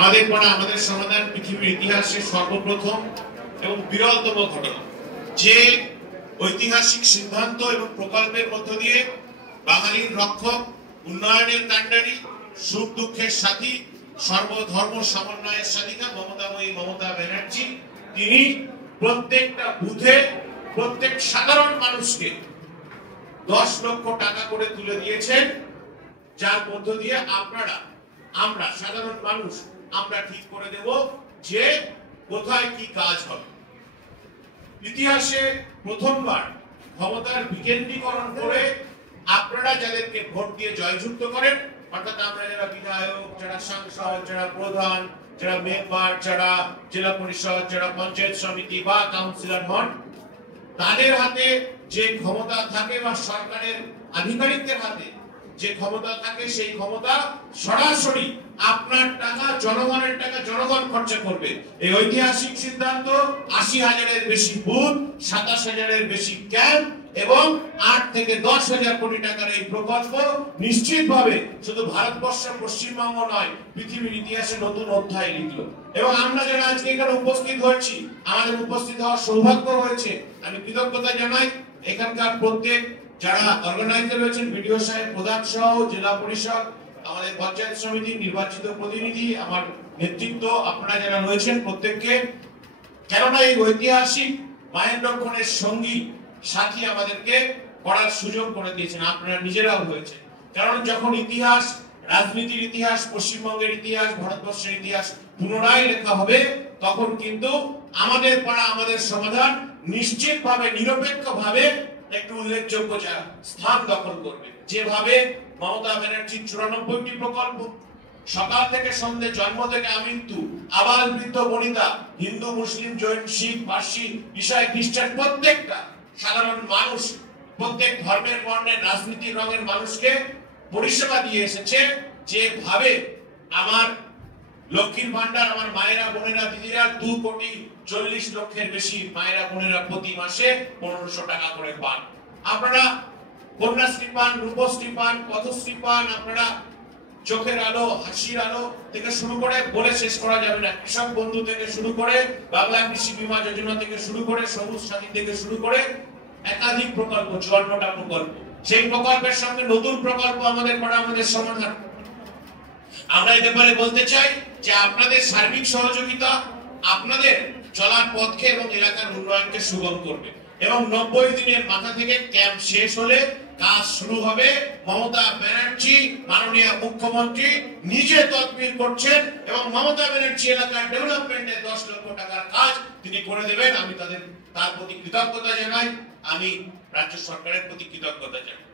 আমাদের পাড়া আমাদের সমাধান পৃথিবীর ইতিহাসে সর্বপ্রথম এবং বিরলতম ঘটনা, যে ঐতিহাসিক সিদ্ধান্ত এবং প্রকল্পের মধ্য দিয়ে বাঙালির রক্ষক, উন্নয়নের কাণ্ডারী, সুখ দুঃখের সাথী, সর্বধর্ম সমন্বয়ের সাধিকা মমতা ব্যানার্জি, তিনি প্রত্যেকটা বুথে প্রত্যেক সাধারণ মানুষকে 10 লক্ষ টাকা করে তুলে দিয়েছেন, যার মধ্য দিয়ে আমরা সাধারণ মানুষ আমরা ঠিক করে দেব যে কোথায় কি কাজ হবে। ইতিহাসে প্রথমবার ক্ষমতার বিকেন্দ্রীকরণ করে আপনারা যাদেরকে ভোট দিয়ে জয়যুক্ত করেন, অর্থাৎ আমরা যারা বিধায়ক, যারা সাংসদ, যারা প্রধান, যারা মেম্বার, যারা জেলা পরিষদ, যারা পঞ্চায়েত সমিতি বা কাউন্সিলর হন, তাদের হাতে যে ক্ষমতা থাকে বা সরকারের আধিকারিকদের হাতে যে ক্ষমতা থাকে, সেই ক্ষমতা সরাসরি আপনার টাকা, জনগণের টাকা জনগণ খরচা করবে। এই ঐতিহাসিক সিদ্ধান্ত 80,000-এর বেশি বুথ, 27,000-এর বেশি ক্যাম্প এবং 8 থেকে 10,000 কোটি টাকার এই প্রকল্প নিশ্চিতভাবে শুধু ভারতবর্ষ, পশ্চিমবঙ্গ নয়, পৃথিবীর ইতিহাসে নতুন অধ্যায় লিখলো। এবং আমরা যারা আজকে এখানে উপস্থিত হয়েছি, আমাদের উপস্থিত হওয়ার সৌভাগ্য হয়েছে, আমি কৃতজ্ঞতা জানাই এখানকার প্রত্যেক যারা অর্গানাইজার রয়েছেন, বিডিও সাহেব, প্রধান সহ, জেলা পরিষদ, আমাদের পঞ্চায়েত সমিতির নির্বাচিত প্রতিনিধি, আমার নেতৃত্ব, আপনারা যারা রয়েছেন প্রত্যেককে, কেননা এই ঐতিহাসিক মায়ের রক্ষণের সঙ্গী সাথী আমাদেরকে করার সুযোগ করে দিয়েছেন, আপনারা নিজেরাও হয়েছেন। কারণ যখন ইতিহাস, রাজনীতির ইতিহাস, পশ্চিমবঙ্গের ইতিহাস, ভারতবর্ষের ইতিহাস পুনরায় লেখা হবে, তখন কিন্তু আমাদের পাড়া আমাদের সমাধান নিশ্চিতভাবে, নিরপেক্ষভাবে একটু উল্লেখযোগ্য স্থান দখল করবে। যেভাবে মমতা ব্যানার্জির 94টি প্রকল্প, সকাল থেকে সন্ধ্যে, জন্ম থেকে আমৃত্যু, আবাল বৃদ্ধ বনিতা, হিন্দু, মুসলিম, জৈন, শিখ, পার্সি, ঈসাই, খ্রিস্টান, প্রত্যেকটা সাধারণ মানুষ, প্রত্যেক ধর্মের, বর্ণের, রাজনীতির রঙের মানুষকে পরিষেবা দিয়ে এসেছে। যেভাবে আমার লক্ষ্মীর ভান্ডার, আমার মায়েরা, বোনেরা, দিদিরা 2,40,00,000 বেশি মায়েরা, বোনেরা প্রতি মাসে 1500 টাকা করে পান। আপনারা কন্যাশ্রী পান, রূপশ্রী পান, পথশ্রী পান, আপনারা চোখের আলো, হাসির আলো থেকে শুরু করে বলে শেষ করা যাবে না, কৃষক বন্ধু থেকে শুরু করে, বাংলা কৃষি বীমা যোজনা থেকে শুরু করে, সবুজ সাথী থেকে শুরু করে একাধিক প্রকল্প, 54টা প্রকল্প। সেই প্রকল্পের সঙ্গে নতুন প্রকল্প আমাদের পাড়া আমাদের সমাধান। আমরা এই ব্যাপারে বলতে চাই যে আপনাদের সার্বিক সহযোগিতা আপনাদের চলার পথকে এবং এলাকার উন্নয়নকে সুগম করবে। এবং 90 দিনের মাথা থেকে ক্যাম্প শেষ হলে কাজ শুরু হবে। মমতা ব্যানার্জি, মাননীয় মুখ্যমন্ত্রী নিজে তদবির করছেন এবং মমতা ব্যানার্জি এলাকার ডেভেলপমেন্টে 10 লক্ষ টাকার কাজ তিনি করে দেবেন। আমি তার প্রতি কৃতজ্ঞতা জানাই, আমি রাজ্য সরকারের প্রতি কৃতজ্ঞতা জানাই।